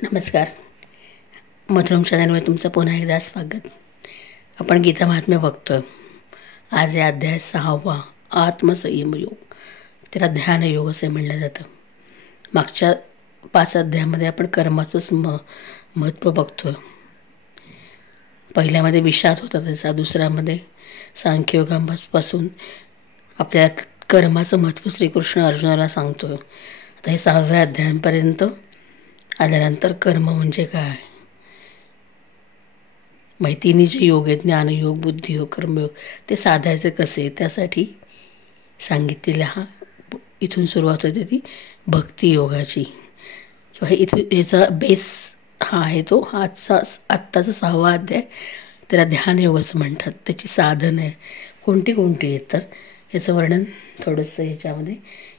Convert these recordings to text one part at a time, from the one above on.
नमस्कार. मधुरम चॅनलवर तुमचं पुन्हा एकदा स्वागत. आपण गीता महात्म्य बघतोय. आज या अध्याय 6वा आत्मसंयम योग, त्याला ध्यान योग असे म्हणलं जातं. मागच्या 5 अध्यायामध्ये आपण कर्माचंच महत्त्व बघतोय. पहिल्यामध्ये विषाद होता त्याचा, दुसऱ्यामध्ये सांख्ययोगापासून आपल्या कर्माचं महत्त्व श्रीकृष्ण अर्जुनाला सांगतोय. आता हे 6व्या अध्यायापर्यंत आल्यानंतर कर्म म्हणजे काय, माहितीने जे योग आहे, ज्ञानयोग, बुद्धियोग, कर्मयोग, ते साधायचे कसे, त्यासाठी सांगितलेला हा इथून सुरुवात होते ती भक्ती योगाची. किंवा याचा बेस हा आहे तो आत्ताचा 6वा अध्याय, त्याला ध्यान योग असं म्हणतात. त्याची साधन आहे कोणती आहेत, तर याचं वर्णन थोडंसं ह्याच्यामध्ये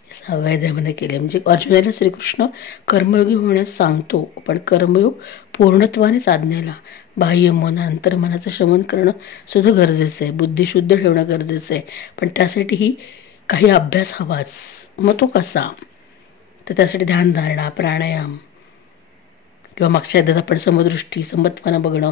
6व्या अध्यायामध्ये केलं. म्हणजे अर्जुनाला श्रीकृष्ण कर्मयोगी होण्यास सांगतो, पण कर्मयोग पूर्णत्वाने साधण्याला बाह्य मन अंतर्मनाचं शमन करणं सुद्धा गरजेचं आहे, बुद्धी शुद्ध ठेवणं गरजेचं आहे. पण त्यासाठीही काही अभ्यास हवाच. मग तो कसा, तर त्यासाठी ध्यानधारणा, प्राणायाम किंवा मागच्या अध्यायात आपण समदृष्टी, समत्वानं बघणं,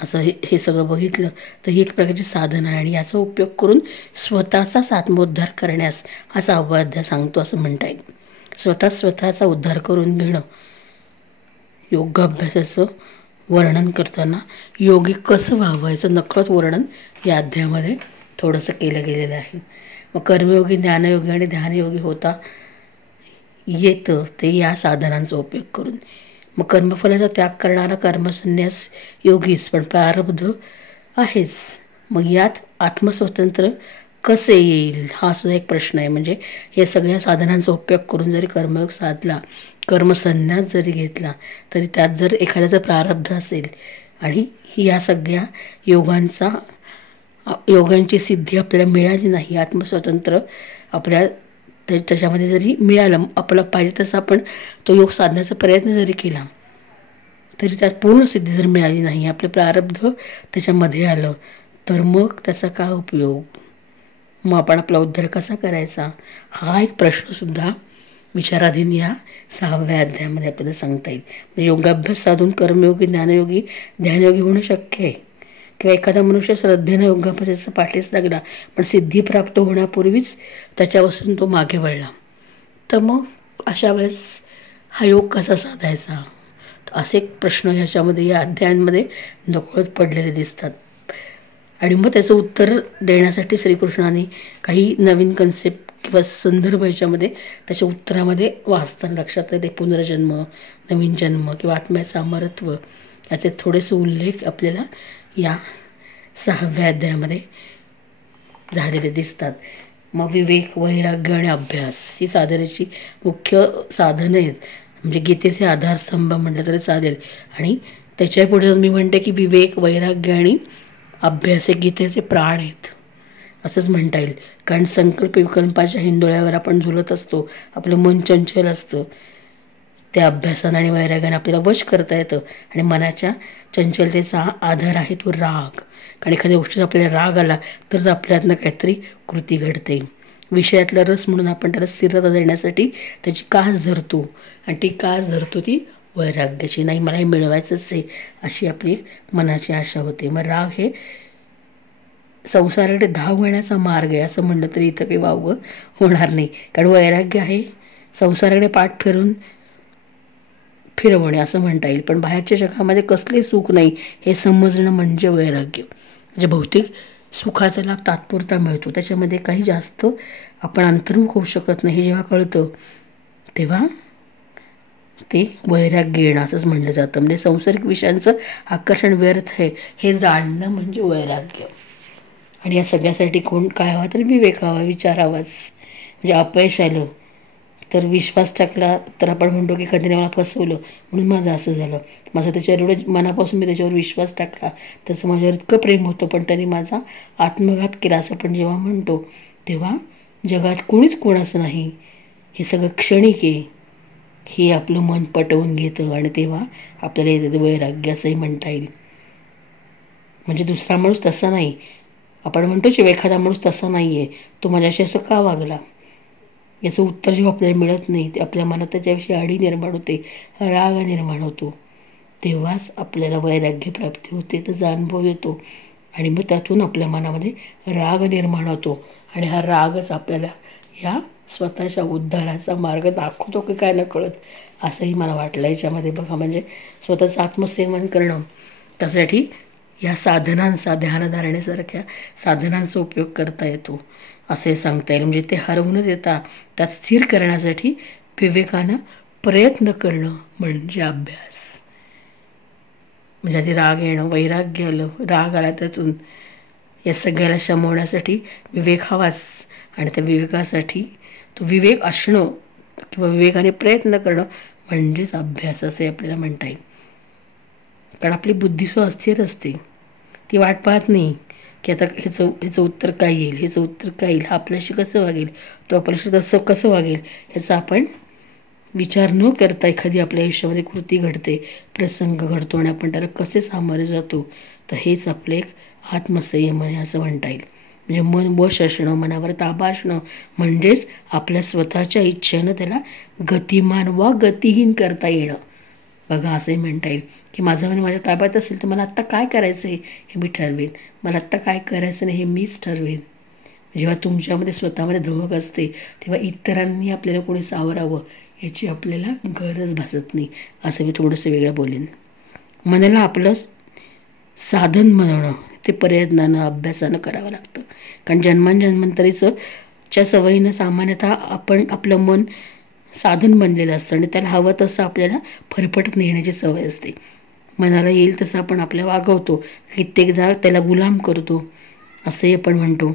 असं हे सगळं बघितलं तर ही एक प्रकारची साधना आहे. आणि याचा उपयोग करून स्वतःचाच आत्मोद्धार करण्यास हा 6वा अध्याय सांगतो असं म्हणता येईल. स्वतःचा उद्धार करून घेणं, योगाभ्यासाचं वर्णन करताना योगी कसं व्हावयाचं नकळत वर्णन या अध्यायामध्ये थोडंसं केलं गेलेलं आहे. मग कर्मयोगी, ज्ञानयोगी आणि ध्यानयोगी होता येतं ते या साधनांचा उपयोग करून. मग कर्मफलाचा त्याग करणारा कर्मसन्यास योगीच, पण प्रारब्ध आहेच. मग यात आत्मस्वतंत्र कसे येईल हा सुद्धा एक प्रश्न आहे. म्हणजे हे सगळ्या साधनांचा उपयोग करून जरी कर्मयोग साधला, कर्मसन्यास जरी घेतला, तरी त्यात जर एखाद्याचं प्रारब्ध असेल आणि या सगळ्या योगांची सिद्धी आपल्याला मिळाली नाही, आत्मस्वतंत्र आपल्या त्याच्यामध्ये जरी मिळालं, आपल्याला पाहिजे तसं आपण तो योग साधण्याचा प्रयत्न जरी केला, तरी त्यात पूर्ण सिद्धी जर मिळाली नाही, आपलं प्रारब्ध त्याच्यामध्ये आलं, तर मग त्याचा काय उपयोग, मग आपण आपला उद्धार कसा करायचा, हा एक प्रश्नसुद्धा विचाराधीन या 6व्या अध्यायामध्ये आपल्याला सांगता येईल. म्हणजे योगाभ्यास साधून कर्मयोगी, ज्ञानयोगी, ध्यानयोगी होणं शक्य आहे. किंवा एखादा मनुष्य श्रद्धेनं योगाभ्यासाचा पाठीस लागला, पण सिद्धी प्राप्त होण्यापूर्वीच त्याच्यापासून तो मागे वळला, तर मग अशा वेळेस हा योग कसा साधायचा, असे प्रश्न ह्याच्यामध्ये या अध्यायांमध्ये नकळत पडलेले दिसतात. आणि मग त्याचं उत्तर देण्यासाठी श्रीकृष्णाने काही नवीन कन्सेप्ट किंवा संदर्भ ह्याच्यामध्ये त्याच्या उत्तरामध्ये वाचताना लक्षात आले. पुनर्जन्म, नवीन जन्म किंवा आत्म्याचं अमरत्व याचे थोडेसे उल्लेख आपल्याला या 6व्या अध्यायामध्ये झालेले दिसतात. मग विवेक, वैराग्य आणि अभ्यास ही साधनेची मुख्य साधनं आहेत. म्हणजे गीतेचे आधारस्तंभ म्हटलं तरी चालेल. आणि त्याच्या पुढे मी म्हणते की विवेक, वैराग्य आणि अभ्यास हे गीतेचे प्राण आहेत असंच म्हणता येईल. कारण संकल्प विकल्पाच्या हिंदोळ्यावर आपण झुलत असतो, आपलं मन चंचल असतं. त्या अभ्यासानं आणि वैराग्यानं आपल्याला वश करता येतं. आणि मनाच्या चंचलतेचा आधार आहे तो राग. कारण एखाद्या गोष्टीचा आपल्याला राग आला तरच आपल्यातनं काहीतरी कृती घडते. विषयातला रस म्हणून आपण त्याला स्थिरता देण्यासाठी त्याची कास धरतो, आणि ती कास धरतो ती वैराग्याची. नाही, मला हे मिळवायचंच आहे अशी आपली मनाची आशा होते. मग राग हे संसाराकडे धाव घेण्याचा मार्ग आहे असं म्हणलं तरी इथं काही वावगं होणार नाही. कारण वैराग्य आहे संसाराकडे पाठ फिरवणे असं म्हणता येईल. पण बाहेरच्या जगामध्ये कसले सुख नाही हे समजणं म्हणजे वैराग्य. म्हणजे भौतिक सुखाचा लाभ तात्पुरता मिळतो, त्याच्यामध्ये काही जास्त आपण अंतर्मुख होऊ शकत नाही, हे जेव्हा कळतं तेव्हा ते वैराग्य येणं असंच म्हणलं जातं. म्हणजे सांसारिक विषयांचं आकर्षण व्यर्थ आहे हे जाणणं म्हणजे वैराग्य. आणि या सगळ्यासाठी काय हवा, तर विवेक हवा, विचार हवाच. म्हणजे अपयश आलं तर विश्वास टाकला तर आपण म्हणतो की कधीने मला फसवलं म्हणून माझं असं झालं, माझं त्याच्यावर एवढं मनापासून मी त्याच्यावर विश्वास टाकला, त्याचं माझ्यावर इतकं प्रेम होतं, पण त्यांनी माझा आत्मघात केला असं आपण जेव्हा म्हणतो, तेव्हा जगात कोणीच कोणाचं नाही, हे सगळं क्षणिक आहे हे आपलं मन पटवून घेतं. आणि तेव्हा आपल्याला येतं वैराग्य असंही म्हणता येईल. म्हणजे दुसरा माणूस तसा नाही, आपण म्हणतो की एखादा माणूस तसा नाही आहे, तो माझ्याशी असं का वागला, याचं उत्तर जेव्हा आपल्याला मिळत नाही, ते आपल्या मनात त्याच्याविषयी आडी निर्माण होते, राग निर्माण होतो, तेव्हाच आपल्याला वैराग्य प्राप्ती होते, त्याचा अनुभव येतो आणि मग त्यातून आपल्या मनामध्ये राग निर्माण होतो आणि हा रागच आपल्याला ह्या स्वतःच्या उद्धाराचा मार्ग दाखवतो की काय न कळत, असंही मला वाटलं याच्यामध्ये. बघा, म्हणजे स्वतःचं आत्मसंयमन करणं, त्यासाठी या साधनांचा, ध्यानधारणेसारख्या साधनांचा उपयोग करता येतो असे सांगता येईल. म्हणजे ते हरवून देता त्यात स्थिर करण्यासाठी विवेकानं प्रयत्न करणं म्हणजे अभ्यास. म्हणजे आधी राग येणं, वैराग्य आलं, राग आला त्यातून, या सगळ्याला शमवण्यासाठी विवेक हवाच आणि त्या विवेकासाठी तो विवेक असणं किंवा विवेकाने प्रयत्न करणं म्हणजेच अभ्यास असे आपल्याला म्हणता येईल. कारण आपली बुद्धी अस्थिर असते, ती वाट पाहत नाही की आता ह्याचं उत्तर काय येईल, ह्याचं उत्तर काय येईल, हा आपल्याशी कसं वागेल, तो आपल्याशी तसं कसं वागेल, ह्याचा आपण विचार न करता एखादी आपल्या आयुष्यामध्ये कृती घडते, प्रसंग घडतो आणि आपण त्याला कसे सामोरे जातो, तर हेच आपलं एक आत्मसंयम आहे असं म्हणता येईल. म्हणजे मन वश असणं, मनावर ताबा असणं म्हणजेच आपल्या स्वतःच्या इच्छेनं त्याला गतिमान वा गतिहीन करता येणं. बघा, असंही म्हणता येईल की माझं मन माझ्या ताब्यात असेल तर मला आत्ता काय करायचं आहे हे मी ठरवेन, मला आत्ता काय करायचं नाही हे मीच ठरवेन. जेव्हा तुमच्यामध्ये स्वतःमध्ये धमक असते तेव्हा इतरांनी आपल्याला कोणी सावरावं याची आपल्याला गरज भासत नाही. असं मी थोडंसं वेगळं बोलेन. मनाला आपलं साधन बनवणं ते प्रयत्नानं, अभ्यासानं करावं लागतं. कारण जन्मांतरीच्या सवयीनं सामान्यतः आपलं मन साधन बनलेलं असतं आणि त्याला हवं तसं आपल्याला फरफटत नेण्याची सवय असते. मनाला येईल तसं आपण आपल्या वागवतो, कित्येकदा त्याला गुलाम करतो असंही आपण म्हणतो.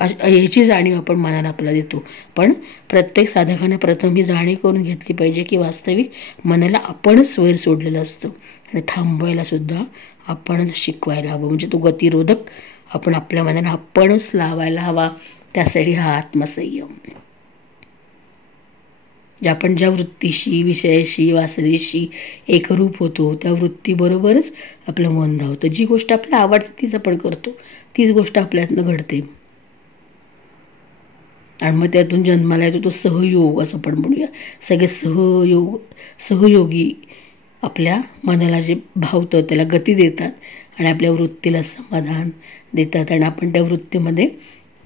याची जाणीव आपण मनाला आपला देतो. पण प्रत्येक साधकाने प्रथम ही जाणीव करून घेतली पाहिजे की वास्तविक मनाला आपणच स्वैर सोडलेलं असतं आणि थांबवायला सुद्धा आपणच शिकवायला हवं. म्हणजे तो गतिरोधक आपण आपल्या मनाला आपणच लावायला हवा. त्यासाठी हा आत्मसंयम. आपण ज्या वृत्तीशी, विषयाशी, वासनेशी एकरूप होतो त्या वृत्तीबरोबरच आपलं मन धावतं. जी गोष्ट आपल्याला आवडते तीच आपण करतो, तीच गोष्ट आपल्यातनं घडते आणि मग त्यातून जन्माला येतो तो सहयोग असं आपण म्हणूया. सगळे सहयोगी आपल्या मनाला जे भावतं त्याला गती देतात आणि आपल्या वृत्तीला समाधान देतात आणि आपण त्या वृत्तीमध्ये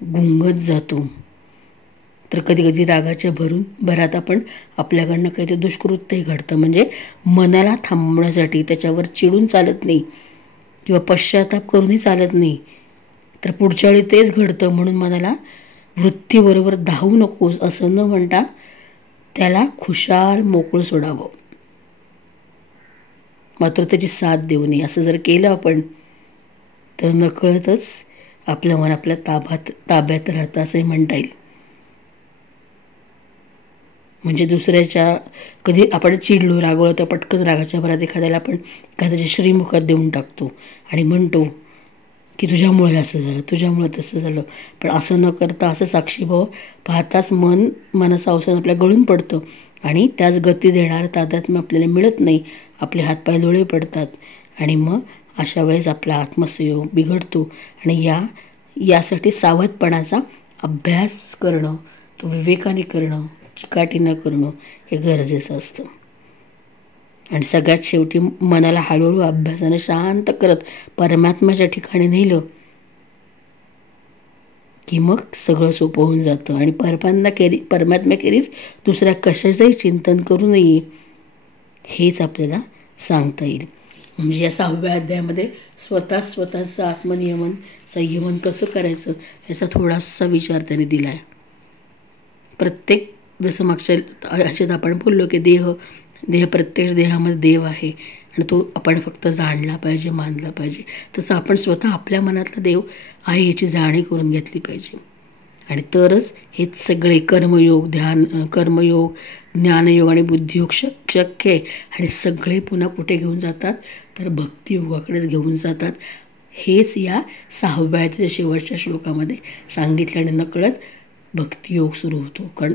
गुंगत जातो. तर कधी कधी रागाच्या भरात आपण आपल्याकडनं काहीतरी दुष्कृत्यही घडतं. म्हणजे मनाला थांबवण्यासाठी त्याच्यावर चिडून चालत नाही किंवा पश्चाताप करूनही चालत नाही, तर पुढच्या वेळी तेच घडतं. म्हणून मनाला वृत्तीबरोबर धावू नकोस असं न म्हणता त्याला खुशाल मोकळं सोडावं, मात्र त्याची साथ देऊ नये. असं जर केलं आपण तर नकळतच आपलं मन आपल्या ताब्यात राहतं असंही म्हणता येईल. म्हणजे दुसऱ्याच्या कधी आपण चिडलो, रागवलो तर पटकन रागाच्या भरात एखाद्याला आपण एखाद्याच्या श्रीमुखात देऊन टाकतो आणि म्हणतो की तुझ्यामुळे असं झालं, तुझ्यामुळे तसं झालं. पण असं न करता असं साक्षीभाव पाहताच मनाचं अवसान आपल्या गळून पडतं आणि त्याच गती देणार तादात्म्य आपल्याला मिळत नाही. आपले हातपाय डोळे पडतात आणि मग अशा वेळेस आपला आत्मसंयम बिघडतो आणि यासाठी सावधपणाचा अभ्यास करणं, तो विवेकाने करणं, चिकाटीनं करणं हे गरजेचं असतं. आणि सगळ्यात शेवटी मनाला हळूहळू अभ्यासाने शांत करत परमात्म्याच्या ठिकाणी नेलं की मग सगळं सोपं होऊन जातं. आणि परमात्म्याखेरीज दुसऱ्या कशाचंही चिंतन करू नये हेच आपल्याला सांगता येईल. म्हणजे या 6व्या अध्यायामध्ये स्वतःचं आत्मनियमन, संयमन कसं करायचं याचा थोडासा विचार त्याने दिला आहे. प्रत्येक जसं मागच्या ह्याच्यात आपण बोललो की देह प्रत्येक देहामध्ये देव आहे आणि तो आपण फक्त जाणला पाहिजे, मानला पाहिजे. तसं आपण स्वतः आपल्या मनातला देव आहे याची जाणीव करून घेतली पाहिजे. आणि तरच हे सगळे कर्मयोग, ज्ञानयोग आणि बुद्धियोग शक्य आहे. आणि सगळे पुन्हा कुठे घेऊन जातात तर भक्तियोगाकडेच घेऊन जातात. हेच या 6व्या शेवटच्या श्लोकामध्ये सांगितल्याने नकळत भक्तियोग सुरू होतो. कारण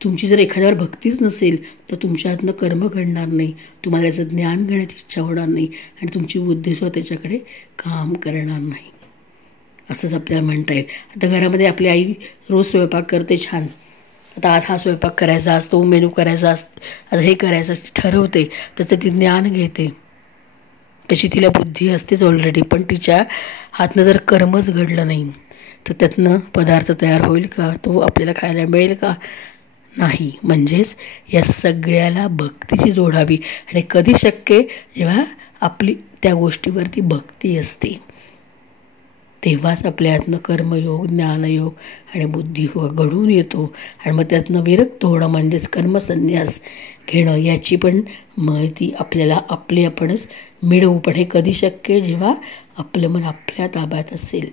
तुमची जर एखाद्यावर भक्तीच नसेल तर तुमच्या हातनं कर्म घडणार नाही, तुम्हाला याचं ज्ञान घेण्याची इच्छा होणार नाही आणि तुमची बुद्धीसुद्धा त्याच्याकडे काम करणार नाही. असंच आपल्याला म्हणता येईल. आता घरामध्ये आपली आई रोज स्वयंपाक करते छान, आता आज हा स्वयंपाक करायचा, आज तो मेनू करायचा, आज हे करायचं ठरवते, त्याचं ती ज्ञान घेते. तशी तिला बुद्धी असतेच ऑलरेडी, पण तिच्या हातनं जर कर्मच घडलं नाही तर त्यातनं पदार्थ तयार होईल का, तो आपल्याला खायला मिळेल का, नाही. म्हणजेच या सगळ्याला भक्तीची जोडावी. आणि कधी शक्य, जेव्हा आपली त्या गोष्टीवरती भक्ती असते तेव्हाच आपल्या हातनं कर्मयोग, ज्ञानयोग आणि बुद्धियोग घडून येतो. आणि मग त्यातनं विरक्त होणं म्हणजेच कर्मसन्यास घेणं, याची पण माहिती आपल्याला आपणच मिळवू. पण हे कधी शक्य, जेव्हा आपलं मन आपल्या ताब्यात असेल.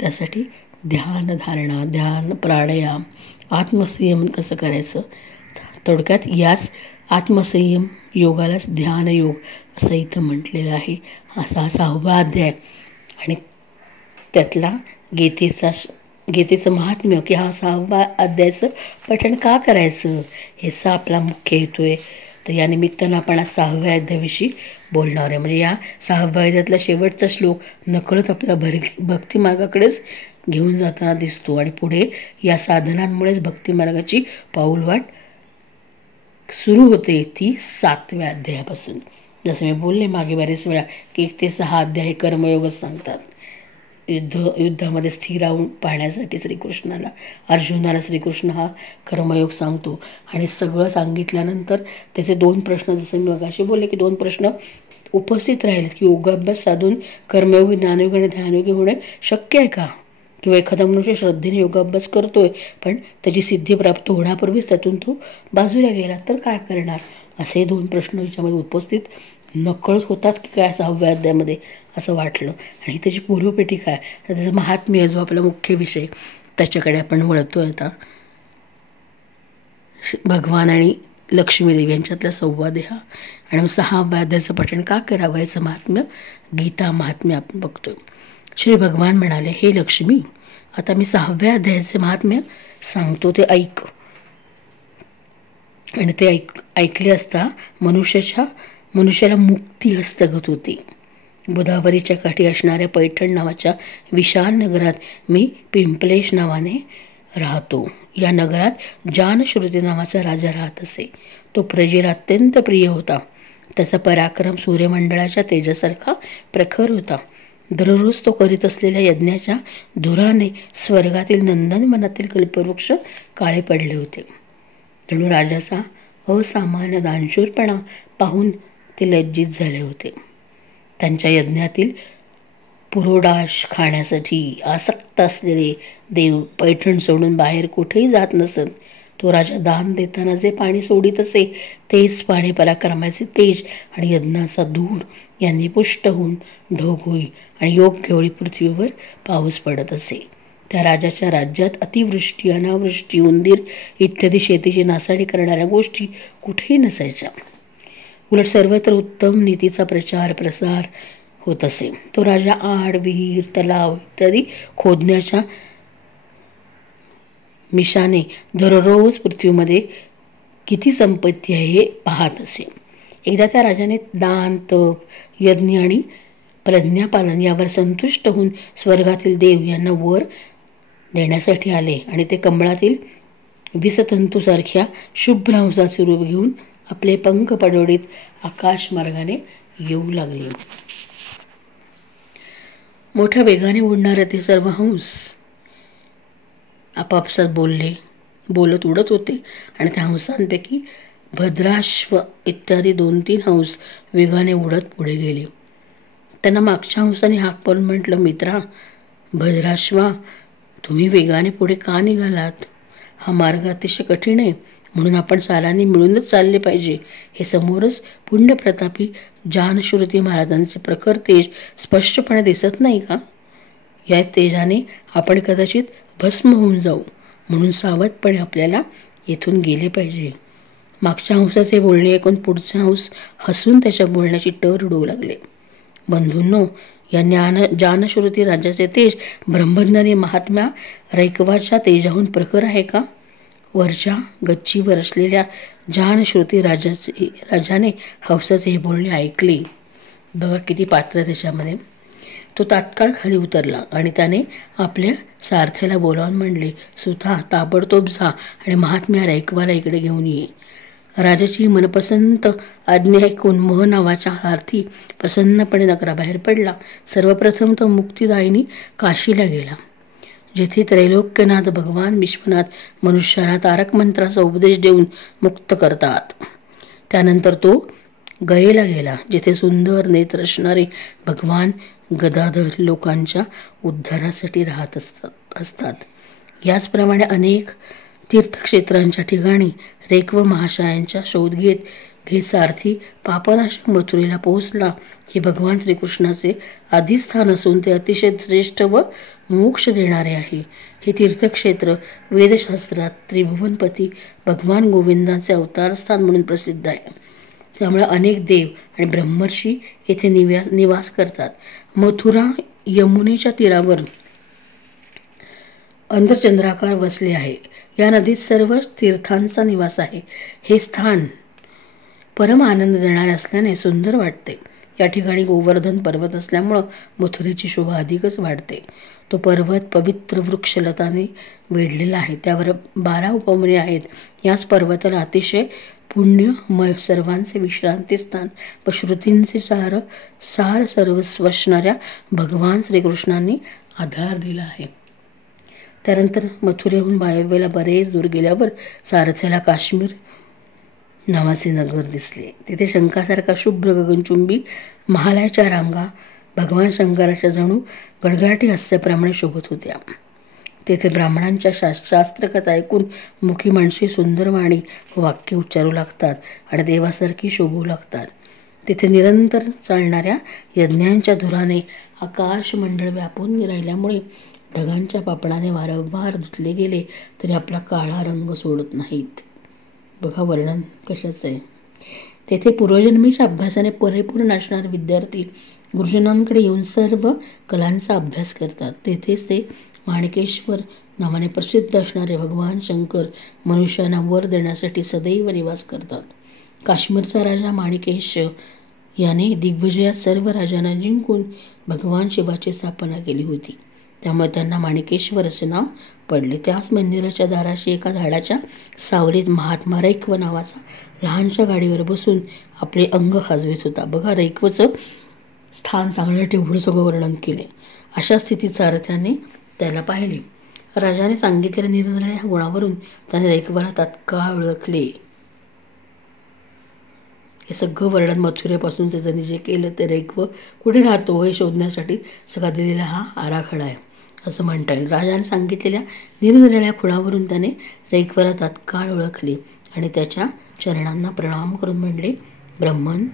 त्यासाठी ध्यानधारणा, ध्यान, प्राणायाम, आत्मसंयमन कसं करायचं, थोडक्यात याच आत्मसंयम योगालाच ध्यानयोग असं इथं म्हटलेलं आहे. असा 6वा अध्याय आणि त्यातला गीतेचं महात्म्य, की हा 6वा अध्यायाचं पठण का करायचं, ह्याचा आपला मुख्य हेतू आहे. तर या निमित्तानं आपण आज 6व्या अध्यायाविषयी बोलणार आहे. म्हणजे या 6व्या अध्यायातला शेवटचा श्लोक नकळत आपल्या भक्तिमार्गाकडेच घेऊन जाताना दिसतो. आणि पुढे या साधनांमुळेच भक्तिमार्गाची पाऊलवाट सुरू होते, ती 7व्या अध्यायापासून. जसं मी बोलले मागे बरेच वेळा की 1 ते 6 अध्याय हे कर्मयोगच सांगतात. युद्धामध्ये स्थिर राहून पाहण्यासाठी अर्जुनाला श्रीकृष्ण हा कर्मयोग सांगतो. आणि सगळं सांगितल्यानंतर त्याचे 2 प्रश्न, जसं मी मगाशी बोलले की 2 प्रश्न उपस्थित राहिले की योगाभ्यास साधून कर्मयोगी, ज्ञानयोगी आणि ध्यानयोगी होणे शक्य आहे का, किंवा एखादा मनुष्य श्रद्धेने योगाभ्यास करतोय पण त्याची सिद्धी प्राप्त होण्यापूर्वीच त्यातून तो बाजूला गेला तर काय करणार, असे 2 प्रश्न याच्यामध्ये उपस्थित नकळत होतात की काय 6व्या अध्यायामध्ये असं वाटलं. आणि त्याची पूर्वपेटी काय, तर त्याचं महात्म्य जो आपला मुख्य विषय त्याच्याकडे आपण वळतो. आता भगवान आणि लक्ष्मीदेवी यांच्यातला संवाद हा. आणि 6व्या अध्यायाचं पठण का करावं, याचं महात्म्य, गीता महात्म्य आपण बघतोय. श्री भगवान म्हणाले, हे लक्ष्मी, आता मी 6व्या अध्यायाचे महात्म्य सांगतो, ते ऐक. आणि ते ऐकले असता मनुष्याला मुक्ती हस्तगत होती. गोदावरीच्या काठी असणाऱ्या पैठण नावाच्या विशाल नगरात मी पिंपलेश नावाने राहतो. या नगरात जानश्रुती नावाचा राजा राहत असे. तो प्रजेला अत्यंत प्रिय होता. त्याचा पराक्रम सूर्यमंडळाच्या तेजासारखा प्रखर होता. दररोज तो करीत असलेल्या यज्ञाच्या धुराने स्वर्गातील नंदनवनातील कल्पवृक्ष काळे पडले होते. जणू राजाचा असामान्य दानशूरपणा पाहून ते लज्जित झाले होते. त्यांच्या यज्ञातील पुरोडाश खाण्यासाठी आसक्त असलेले देव पैठण सोडून बाहेर कुठेही जात नसत. तो राजा दान देताना जे पाणी सोडित असे तेच पाणी पराक्रमाचे तेज आणि यज्ञाचा धूर यांनी पुष्ट होऊन ढोक होई आणि योग्य वेळी पृथ्वीवर पाऊस पडत असे. त्या राजाच्या राज्यात अतिवृष्टी, अनावृष्टी, उंदीर इत्यादी शेतीची नासाडी करणाऱ्या गोष्टी कुठेही नसायच्या. उलट सर्वत्र उत्तम नीतीचा प्रचार प्रसार होत असे. तो राजा आड, विहीर, तलाव इत्यादी खोदण्याच्या मिशाने दररोज पृथ्वीमध्ये किती संपत्ती आहे हे पाहत असे. एकदा त्या राजाने दान, तप, यज्ञ आणि प्रज्ञापालन यावर संतुष्ट होऊन स्वर्गातील देव यांना वर देण्यासाठी आले आणि ते कमळातील विषतंतूसारख्या शुभ्र हंसाचे रूप घेऊन आपले पंख पडवडीत आकाश मार्गाने येऊ लागले. मोठ्या वेगाने उडणारे ते सर्व हंस आपापसात बोलत उडत होते. आणि त्या हंसांपैकी भद्राश्व इत्यादी 2-3 हंस वेगाने उडत पुढे गेले. त्यांना मागच्या हंसाने हाक पाडून म्हटलं, मित्रा भद्राश्वा, तुम्ही वेगाने पुढे का निघालात? हा मार्ग अतिशय कठीण आहे, म्हणून आपण सारांनी मिळूनच चालले पाहिजे. हे समोरच पुण्यप्रतापी जानश्रुती महाराजांचे प्रखर तेज स्पष्टपणे दिसत नाही का? या तेजाने आपण कदाचित भस्म होऊन जाऊ, म्हणून सावधपणे आपल्याला येथून गेले पाहिजे. मागच्या हंसाचे बोलणे ऐकून पुढचे हंस हसून त्याच्या बोलण्याची टर उडवू लागले. बंधूंनो, या जानश्रुती राजाचे तेज ब्रह्मज्ञानी महात्म्या रैकवाच्या तेजाहून प्रखर आहे का? वरच्या गच्चीवर असलेल्या जानश्रुती राजाने हंसाचे हे बोलणे ऐकले. बघा किती पात्र त्याच्यामध्ये. तो तात्काळ खाली उतरला आणि त्याने आपल्या सारथ्याला बोलावून म्हणले, सुथा, ताबडतोब जा आणि महात्म्या रैकवाला इकडे घेऊन ये. राजाची मनपसंत आज्ञा ऐकून मोह नावाचा सारथी प्रसन्नपणे नगराबाहेर पडला. सर्वप्रथम तो मुक्तिदायिनी काशीला गेला, जेथे त्रैलोक्यनाथ भगवान विश्वनाथ मनुष्याला तारक मंत्राचा उपदेश देऊन मुक्त करतात. त्यानंतर तो गयेला गेला, जिथे सुंदर नेत्र असणारे भगवान गदाधर लोकांच्या उद्धारासाठी राहत असतात. याचप्रमाणे अनेक तीर्थक्षेत्रांच्या ठिकाणी रेकव महाशयांचा शोध घेत सारथी पापनाशक मथुरेला पोहोचला. हे भगवान श्रीकृष्णाचे आदिस्थान असून ते अतिशय श्रेष्ठ व मोक्ष देणारे आहे. हे तीर्थक्षेत्र वेदशास्त्रात त्रिभुवनपती भगवान गोविंदाचे अवतारस्थान म्हणून प्रसिद्ध आहे. त्यामुळे अनेक देव आणि ब्रह्मर्षी येथे निवास करतात. मथुरा यमुनेच्या तीरावर अंधचंद्राकार वसले आहे. या नदीत सर्व तीर्थांचा निवास आहे. हे स्थान परम आनंद देणारे असल्याने सुंदर वाटते. या ठिकाणी गोवर्धन पर्वत असल्यामुळं मथुरेची शोभा अधिकच वाढते. तो पर्वत पवित्र वृक्षलताने वेढलेला आहे. त्यावर 12 उपवने आहेत. याच पर्वताला अतिशय पुण्यमय सर्वांचे विश्रांतीस्थान व श्रुतींचे सार सर्वस्व असणाऱ्या भगवान श्रीकृष्णांनी आधार दिला आहे. त्यानंतर मथुरेहून वायव्येला बरेच दूर गेल्यावर सारथ्याला काश्मीर नावाचे नगर दिसले. तिथे शंखासारखा शुभ्र गगनचुंबी महालाच्या रांगा भगवान शंकराच्या जणू गडगडाटी हस्याप्रमाणे शोभत होत्या. तेथे ब्राह्मणांच्या शास्त्रकथा ऐकून मुखी माणसे सुंदर वाणी वाक्य उच्चारू लागतात आणि देवासारखी शोभू लागतात. तिथे निरंतर चालणाऱ्या यज्ञांच्या धुराने आकाशमंडळ व्यापून राहिल्यामुळे ढगांच्या पापणाने वारंवार धुतले गेले तरी आपला काळा रंग सोडत नाहीत. बघा वर्णन कशाचं आहे. तेथे पूर्वजन्मीच्या अभ्यासाने परिपूर्ण असणारे विद्यार्थी गुरुजनांकडे येऊन सर्व कलांचा अभ्यास करतात. तेथेच ते माणिकेश्वर नावाने प्रसिद्ध असणारे भगवान शंकर मनुष्यांना वर देण्यासाठी सदैव निवास करतात. काश्मीरचा राजा माणिकेश याने दिग्विजयात सर्व राजांना जिंकून भगवान शिवाची स्थापना केली होती. त्यामुळे त्यांना माणिकेश्वर असे नाव पडले. त्याच मंदिराच्या दाराशी एका झाडाच्या सावलीत महात्मा रैक्व नावाचा लहानशा गाडीवर बसून आपले अंग खाजवीत होता. बघा, रैक्वचं स्थान चांगलं तेवढं सगळं वर्णन केले. अशा स्थितीत सारथ्याने त्याला पाहिले. राजाने सांगितलेल्या निरनिराळ्या गुणावरून त्याने रैक्वाला तात्काळ ओळखले. हे सगळं वर्णन मथुरेपासूनचं त्यांनी जे केलं ते रैक्व कुठे राहतो हे शोधण्यासाठी सगळा दिलेला हा आराखडा आहे असं म्हणता येईल. राजाने सांगितलेल्या निरनिराळ्या खुणावरून त्याने रैक्वाला तात्काळ ओळखले आणि त्याच्या चरणांना प्रणाम करून म्हणले, ब्रह्मन.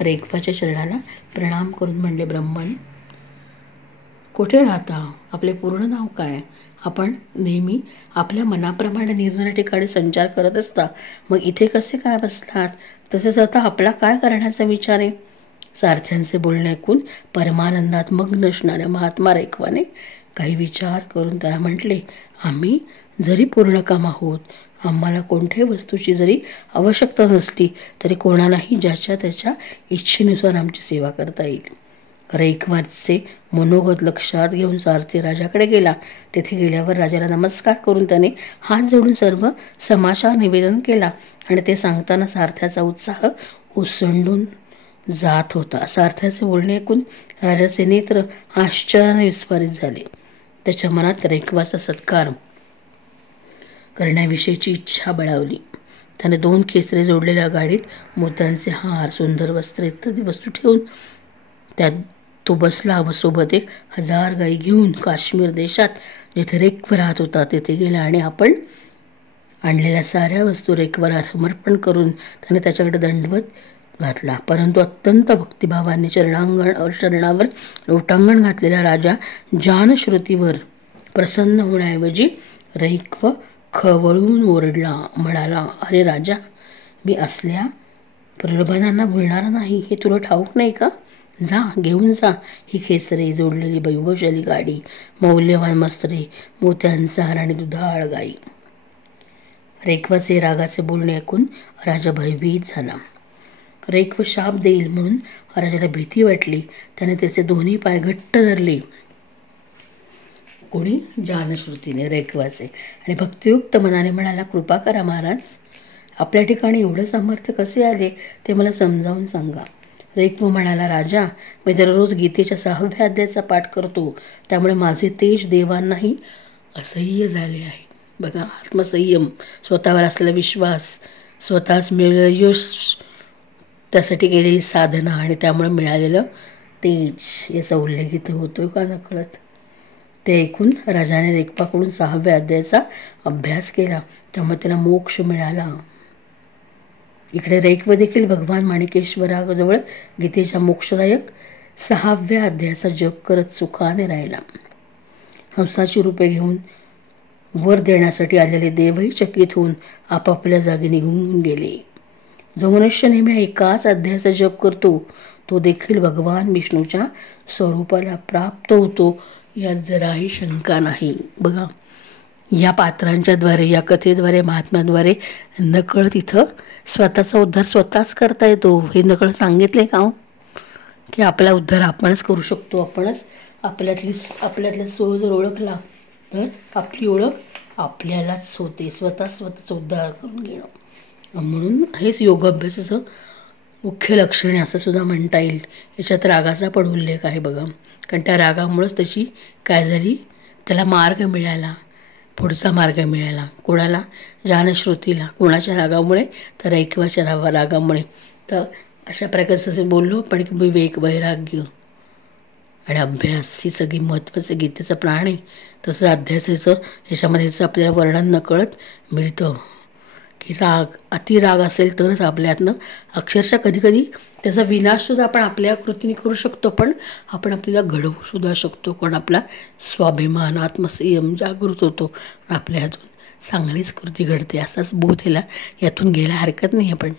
रैक्वाच्या चरणाला प्रणाम करून म्हणले, ब्रह्मन, कुठे राहता? आपले पूर्ण नाव काय? आपण नेहमी आपल्या मनाप्रमाणे निरनिराळ्या ठिकाणी संचार करत असता, मग इथे कसे काय बसलात? तसेच आता आपला काय करण्याचा विचार आहे? सारथ्यांचे बोलणे ऐकून परमानंदात मग्न असणाऱ्या महात्मा रैक्वाने काही विचार करून त्याला म्हटले, आम्ही जरी पूर्णकाम आहोत, आम्हाला कोणत्याही वस्तूची जरी आवश्यकता नसली तरी कोणालाही ज्याच्या त्याच्या इच्छेनुसार आमची सेवा करता येईल. रैक्वाचे मनोगत लक्षात घेऊन सारथी राजाकडे गेला. तेथे गेल्यावर राजाला नमस्कार करून त्याने हात जोडून सर्व समाचार निवेदन केला आणि ते सांगताना सारथ्याचा उत्साह ओसंडून जात होता. सारथ्याचे बोलणे ऐकून राजाचे नेत्र आश्चर्याने विस्फारित झाले. त्याच्या मनात रैक्वाचा सत्कार करण्याविषयीची इच्छा बळावली. त्याने 2 खेचरे जोडलेल्या गाडीत मोत्यांचे हार, सुंदर वस्त्रे इत्यादी वस्तू ठेवून त्यात तो बसला व सोबत 1000 गायी घेऊन काश्मीर देशात जिथे रैक्व राहत होता तेथे गेला आणि आपण आणलेल्या साऱ्या वस्तू रैक्वाला समर्पण करून त्याने त्याच्याकडे दंडवत घातला. परंतु अत्यंत भक्तिभावाने चरणावर लोटांगण घातलेला राजा जानश्रुतीवर प्रसन्न होण्याऐवजी रैक्व खवळून ओरडला, म्हणाला, अरे राजा, मी असल्या प्रलोभनांना भुलणारा नाही हे तुला ठाऊक नाही का? जा, घेऊन जा ही खेचरे, जोडलेली वैभवशाली गाडी, मौल्यवान वस्त्रे, मोत्यांचा हार आणि दुधाळ गाई. रैक्वाचे रागाचे बोलणे ऐकून राजा भयभीत झाला. रेख व शाप देईल म्हणून राजाला भीती वाटली. त्याने त्याचे दोन्ही पाय घट्ट धरले. कोणी? जानश्रुतीने, रेखवाचे. आणि भक्तियुक्त मनाने म्हणाला, कृपा करा महाराज, आपल्या ठिकाणी एवढं सामर्थ्य कसे आले ते मला समजावून सांगा. रेखव म्हणाला, राजा, मी दररोज गीतेच्या 6व्या अध्यायाचा पाठ करतो, त्यामुळे माझे तेज देवांनाही असह्य झाले आहे. बघा, आत्मसंयम, स्वतःवर असलेला विश्वास, स्वतःच मिळालेलं यश, त्यासाठी केलेली साधना आणि त्यामुळे मिळालेलं तेज याचा उल्लेख इथं होतोय का नकळत. ते ऐकून राजाने रेखपाकडून 6व्या अध्यायाचा अभ्यास केला, त्यामुळे त्याला मोक्ष मिळाला. इकडे रेखव देखील भगवान माणिकेश्वराजवळ गीतेच्या मोक्षदायक 6व्या अध्यायाचा जप करत सुखाने राहिला. हंसाची रूपे घेऊन वर देण्यासाठी आलेले देवही चकित होऊन आपापल्या जागी निघून गेले. जो मनुष्य नेहमी एकाच अध्यायाचा जप करतो तो देखील भगवान विष्णूच्या स्वरूपाला प्राप्त होतो, यात जराही शंका नाही. बघा, या पात्रांच्याद्वारे, या कथेद्वारे, महात्म्याद्वारे नकळत इथं स्वतःचा उद्धार स्वतःच करता येतो. हे नकळत सांगितले का हो, की आपला उद्धार आपणच करू शकतो. आपणच आपल्यातला सोय जर ओळखला तर आपली ओळख आपल्यालाच होते. स्वतःचा उद्धार करून घेणं, म्हणून हेच योगाभ्यासाचं मुख्य लक्षण आहे असं सुद्धा म्हणता येईल. याच्यात रागाचा पण उल्लेख आहे बघा, कारण त्या रागामुळंच त्याची काय झाली, त्याला मार्ग मिळाला, पुढचा मार्ग मिळाला. कोणाला? जानश्रुतीला. कोणाच्या रागामुळे? तर रेखवाच्या रागामुळे. तर अशा प्रकारचं बोललो पण की विवेक, वैराग्य आणि अभ्यास ही सगळी महत्त्वाचं गीतेचं प्राण आहे. तसं अध्यासाचं ह्याच्यामध्येच आपल्याला वर्णन नकळत मिळतं की अतिराग असेल तरच आपल्यातनं अक्षरशः कधीकधी त्याचा विनाशसुद्धा आपण आपल्या कृतीने करू शकतो, पण आपण आपल्याला घडवूसुद्धा शकतो. कारण आपला स्वाभिमान, आत्मसंयम जागृत होतो, आपल्या हातून चांगलीच कृती घडते असाच बोध यातून घ्यायला हरकत नाही आपण,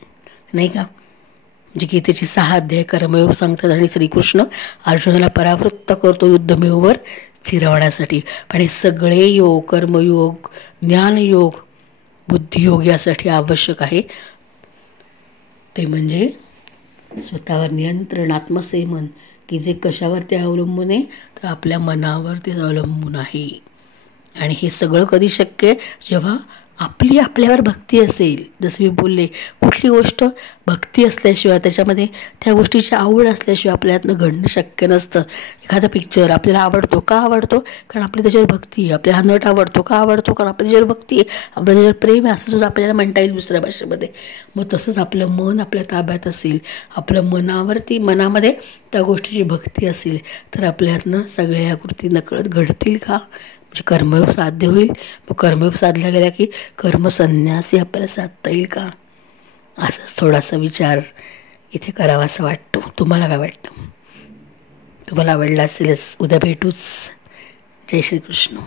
नाही का. म्हणजे गीतेचे 6 अध्याय कर्मयोग सांगतात आणि श्रीकृष्ण अर्जुनाला परावृत्त करतो युद्धमेवर चिरवण्यासाठी. पण हे सगळे योग, कर्मयोग, ज्ञानयोग, बुद्धियोग यासाठी आवश्यक आहे ते म्हणजे स्वतःवर नियंत्रण, आत्मसंयमन, की जे कशावरती अवलंबून आहे, तर आपल्या मनावरतीच अवलंबून आहे. आणि हे सगळं कधी शक्य आहे? जेव्हा आपल्यावर भक्ती असेल. जसं मी बोलले, कुठली गोष्ट भक्ती असल्याशिवाय, त्याच्यामध्ये त्या गोष्टीची आवड असल्याशिवाय आपल्यातनं घडणं शक्य नसतं. एखादा पिक्चर आपल्याला आवडतो का आवडतो? कारण आपली त्याच्यावर भक्ती आहे. आपल्याला नट आवडतो का आवडतो? कारण आपल्या त्याच्यावर भक्ती आहे, आपल्या त्याच्यावर प्रेम आहे, असं सुद्धा आपल्याला म्हणता येईल दुसऱ्या भाषेमध्ये. मग तसंच आपलं मन आपल्या ताब्यात असेल, आपलं मनामध्ये त्या गोष्टीची भक्ती असेल, तर आपल्यातनं सगळ्या कृती नकळत घडतील का? म्हणजे कर्मयोग साध्य होईल. मग कर्मयोग साधला गेला की कर्मसन्यासी आपल्याला साधता येईल का? असाच थोडासा विचार इथे करावा असं वाटतो. तुम्हाला काय वाटतं? तुम्हाला आवडला असेलच. उद्या भेटूच. जय श्रीकृष्ण.